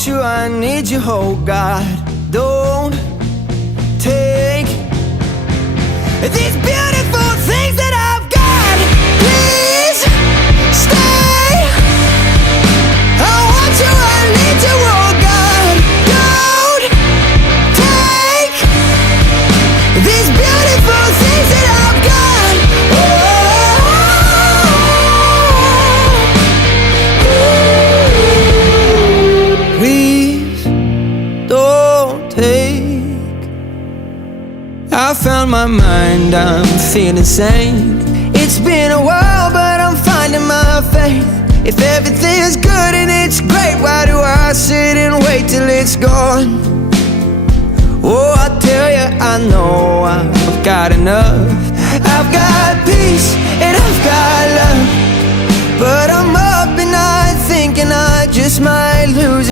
want you, I need you, oh God. Don't take these beautiful things that I've got. Please stay. I want you, I need you, oh God. Don't take these beautiful things that I've got. Please don't take. I found my mind, I'm feeling sane. It's been a while, but I'm finding my faith. If everything's good and it's great, why do I sit and wait till it's gone? Oh, I tell you, I know I've got enough. I've got peace and I've got love, but I'm up and I thinking I just might lose it.